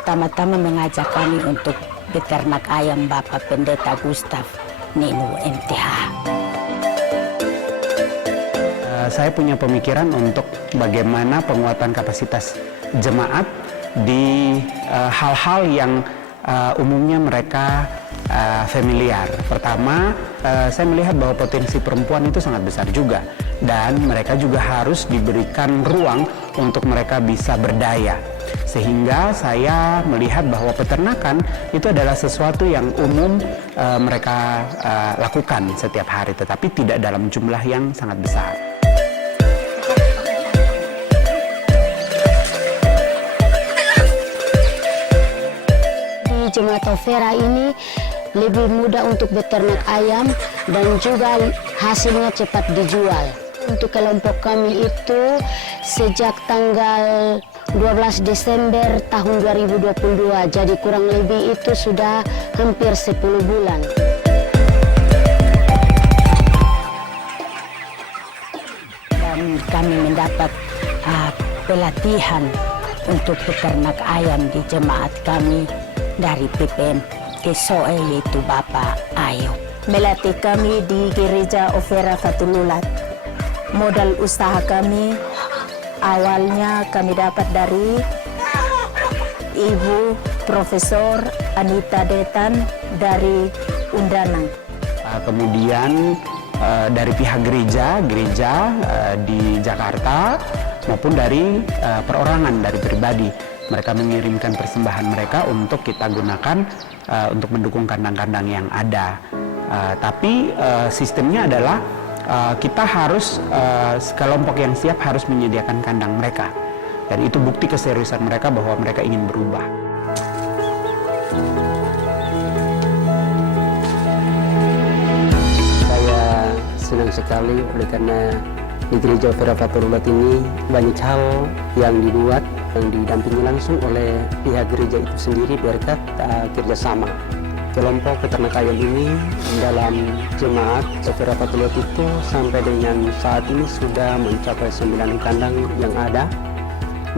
pertama-tama mengajak kami untuk beternak ayam Bapak Pendeta Gustav Ninu MTH. Saya punya pemikiran untuk bagaimana penguatan kapasitas jemaat di hal-hal yang umumnya mereka familiar. Pertama, saya melihat bahwa potensi perempuan itu sangat besar juga, dan mereka juga harus diberikan ruang untuk mereka bisa berdaya. Sehingga saya melihat bahwa peternakan itu adalah sesuatu yang umum mereka lakukan setiap hari, tetapi tidak dalam jumlah yang sangat besar. Jemaat Overa ini lebih mudah untuk beternak ayam dan juga hasilnya cepat dijual. Untuk kelompok kami itu sejak tanggal 12 Desember tahun 2022, jadi kurang lebih itu sudah hampir 10 bulan. Dan kami mendapat pelatihan untuk beternak ayam di jemaat kami dari PPM Kesoe, yaitu Bapak Ayo. Melatih kami di Gereja Overa Fatululat. Modal usaha kami awalnya kami dapat dari Ibu Profesor Anita Detan dari Undanang. Kemudian dari pihak gereja di Jakarta maupun dari perorangan, dari pribadi, mereka mengirimkan persembahan mereka untuk kita gunakan untuk mendukung kandang-kandang yang ada. Tapi sistemnya adalah kita harus, kelompok yang siap harus menyediakan kandang mereka. Dan itu bukti keseriusan mereka bahwa mereka ingin berubah. Saya senang sekali oleh karena di Gereja Overa Fatululat ini banyak hal yang dibuat, yang didampingi langsung oleh pihak gereja itu sendiri berkat kerjasama. Kelompok peternak ayam ini dalam jemaat Overa Fatululat itu sampai dengan saat ini sudah mencapai 9 kandang yang ada,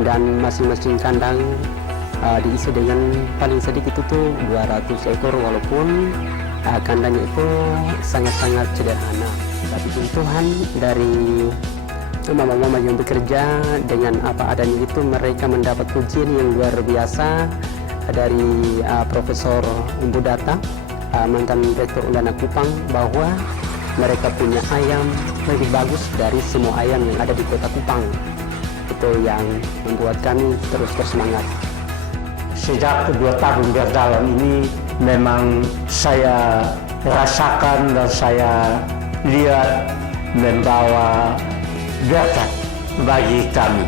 dan masing-masing kandang diisi dengan paling sedikit itu 200 ekor, walaupun kandangnya itu sangat-sangat sederhana. Tapi Tuhan dari mama-mama yang bekerja dengan apa adanya itu, mereka mendapat pujian yang luar biasa dari Profesor Umbu Data, mantan Rektor Undana Kupang, bahwa mereka punya ayam lebih bagus dari semua ayam yang ada di Kota Kupang. Itu yang membuat kami terus bersemangat. Sejak 2 tahun berjalan ini memang saya rasakan dan saya lihat membawa berkat bagi kami.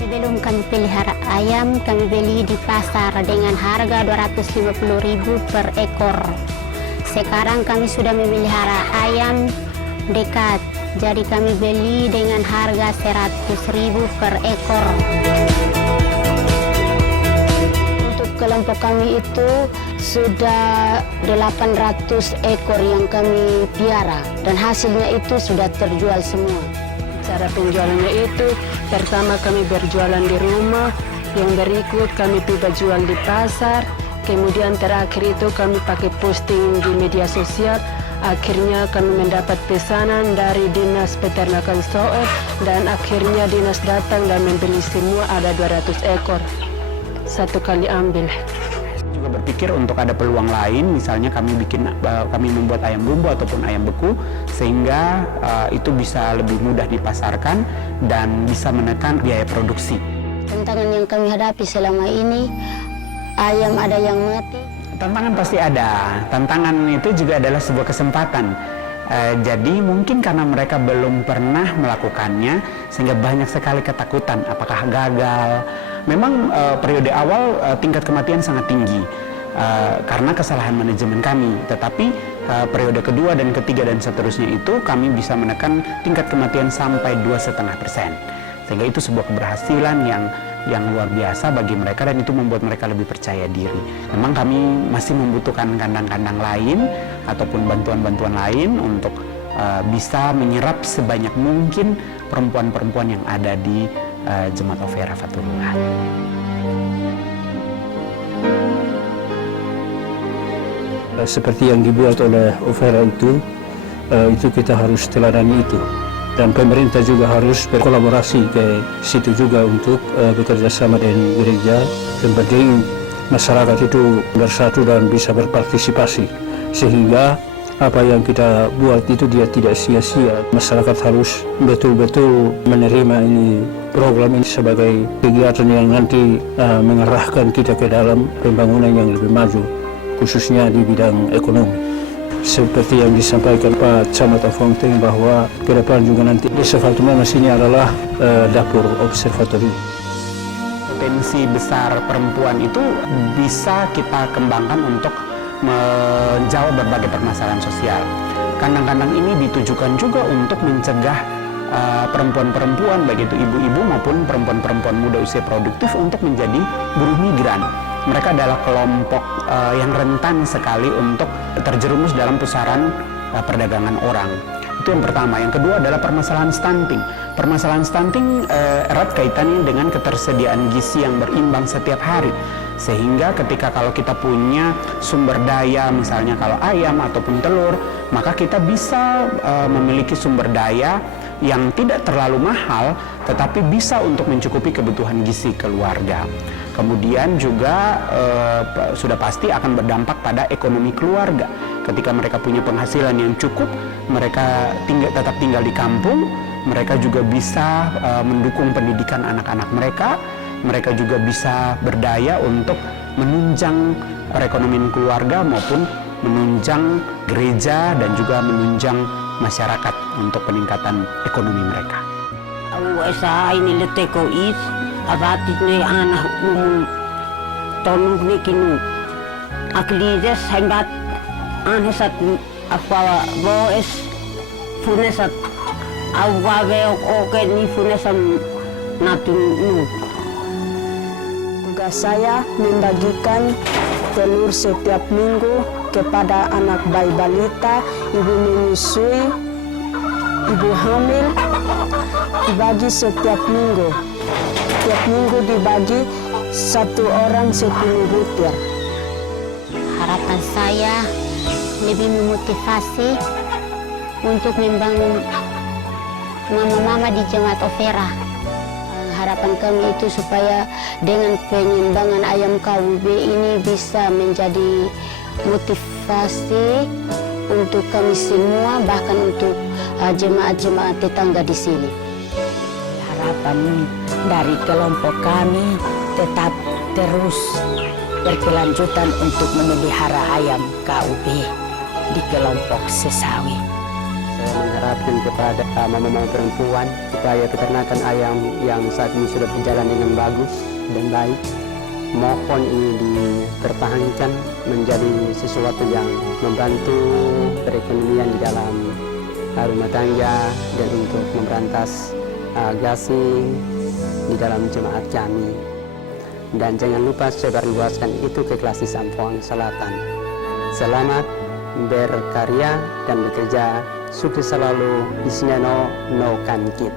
Sebelum kami pelihara ayam, kami beli di pasar dengan harga 250.000 per ekor. Sekarang kami sudah memelihara ayam dekat, jadi kami beli dengan harga 100.000 per ekor. Untuk kelompok kami itu sudah 800 ekor yang kami piara, dan hasilnya itu sudah terjual semua. Cara penjualannya itu, pertama kami berjualan di rumah, yang berikut kami juga jual di pasar, kemudian terakhir itu kami pakai posting di media sosial. Akhirnya kami mendapat pesanan dari Dinas Peternakan Soe, dan akhirnya dinas datang dan membeli semua, ada 200 ekor. Satu kali ambil. Juga berpikir untuk ada peluang lain, misalnya kami membuat ayam bumbu ataupun ayam beku, sehingga itu bisa lebih mudah dipasarkan dan bisa menekan biaya produksi. Tantangan yang kami hadapi selama ini, ayam ada yang mati. Tantangan pasti ada. Tantangan itu juga adalah sebuah kesempatan. Jadi mungkin karena mereka belum pernah melakukannya, sehingga banyak sekali ketakutan, apakah gagal. Memang periode awal tingkat kematian sangat tinggi karena kesalahan manajemen kami. Tetapi periode kedua dan ketiga dan seterusnya itu kami bisa menekan tingkat kematian sampai 2,5%. Sehingga itu sebuah keberhasilan yang luar biasa bagi mereka, dan itu membuat mereka lebih percaya diri. Memang kami masih membutuhkan kandang-kandang lain ataupun bantuan-bantuan lain untuk bisa menyerap sebanyak mungkin perempuan-perempuan yang ada di Jemaat Overa Fatululat. seperti yang dibuat oleh Overa itu kita harus teladani itu. Dan pemerintah juga harus berkolaborasi ke situ juga untuk bekerja sama dengan gereja. Yang penting masyarakat itu bersatu dan bisa berpartisipasi, sehingga apa yang kita buat itu dia tidak sia-sia. Masyarakat harus betul-betul menerima ini program ini sebagai kegiatan yang nanti mengarahkan kita ke dalam pembangunan yang lebih maju, khususnya di bidang ekonomi. Seperti yang disampaikan Pak Camat Fontaine bahwa ke depan juga nanti Desa Fatumanas ini adalah dapur observatorium. Potensi besar perempuan itu bisa kita kembangkan untuk menjawab berbagai permasalahan sosial. Kandang-kandang ini ditujukan juga untuk mencegah perempuan-perempuan, baik itu ibu-ibu maupun perempuan-perempuan muda usia produktif untuk menjadi buruh migran. Mereka adalah kelompok yang rentan sekali untuk terjerumus dalam pusaran perdagangan orang. Itu yang pertama. Yang kedua adalah permasalahan stunting. Permasalahan stunting erat kaitannya dengan ketersediaan gizi yang berimbang setiap hari. Sehingga ketika kalau kita punya sumber daya, misalnya kalau ayam ataupun telur, maka kita bisa memiliki sumber daya yang tidak terlalu mahal, tetapi bisa untuk mencukupi kebutuhan gizi keluarga. Kemudian juga sudah pasti akan berdampak pada ekonomi keluarga. Ketika mereka punya penghasilan yang cukup, mereka tetap tinggal di kampung, mereka juga bisa mendukung pendidikan anak-anak mereka. Mereka juga bisa berdaya untuk menunjang perekonomian keluarga maupun menunjang gereja dan juga menunjang masyarakat untuk peningkatan ekonomi mereka. Asa ini leteko is abatit ne anak tolong ne kinu aklides hendak anesat apa boes funesat awabe oke ni funesam natun. Tugas saya membagikan telur setiap minggu kepada anak bayi balita, ibu menyusui, ibu hamil, dibagi setiap minggu. Setiap minggu dibagi 1 orang 10 butir. Harapan saya lebih memotivasi untuk membangun mama-mama di Jemaat Overa. Harapan kami itu supaya dengan penyimbangan ayam KUB ini bisa menjadi motivasi untuk kami semua, bahkan untuk jemaat-jemaat tetangga di sini. Harapan dari kelompok kami tetap terus berkelanjutan untuk memelihara ayam KUB di kelompok Sesawi. Saya mengharapkan kepada mama-mama perempuan supaya peternakan ayam yang saat ini sudah berjalan dengan bagus dan baik, mohon ini dipertahankan menjadi sesuatu yang membantu perekonomian di dalam rumah tangga dan untuk memberantas gasing di dalam jemaat kami. Dan jangan lupa sebarluaskan itu ke Klasi Sampoang Selatan. Selamat berkarya dan bekerja, sukses selalu, Isneno no kankit.